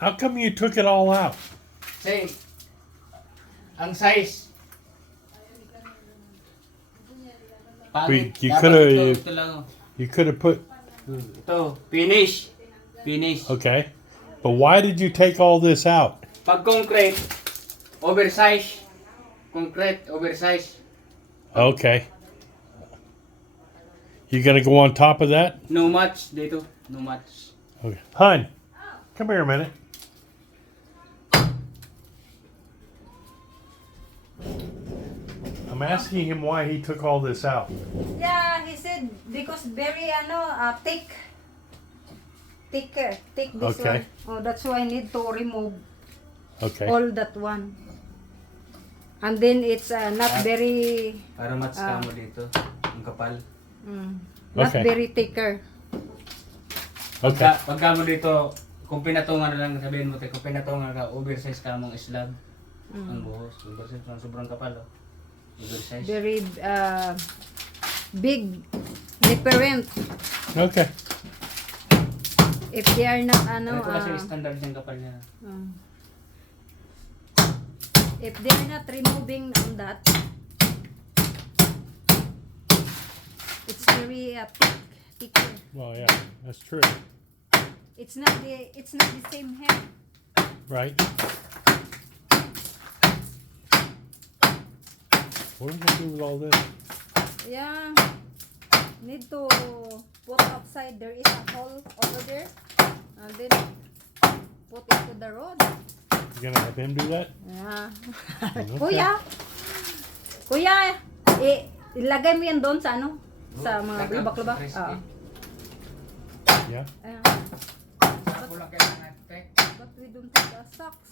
How come you took it all out? Say, ang size. Pangit. You Dapat coulda- ito lang. Oh. You could have put. Ito, finish. Finish. Okay. But why did you take all this out? Pag concrete, oversize. Concrete, oversize. Okay. You gonna go on top of that? No much dito. No much. Okay. Hun, come here a minute. I'm asking him why he took all this out. Yeah, he said because very thick. Thick this Okay. one. Oh, that's why I need to remove Okay. all that one. And then it's not very Para match ka mo dito. Ang kapal. not Okay. very thicker. Okay. Pagka mo dito, kung pinatungan na lang, sabihin mo tayo, kung pinatungan ka, oversize ka mong slab. Ang buhos. Oversize. Sobrang kapal. Oh. Oversize. Very big different. Okay. If they are not Ito kasi standard yung kapal niya. if they are not removing on that, it's very thicker. Well, yeah, that's true. It's not the same hair. Right. What are we gonna do with all this? Yeah, need to put outside. There is a hole over there, and then put it to the road. You gonna have him do that? Yeah. Okay. Kuya, ilagay mo yan doon sa sa mga lubak-lubak. Crispy. Yeah. Wala kailangan natin. But we don't have the socks.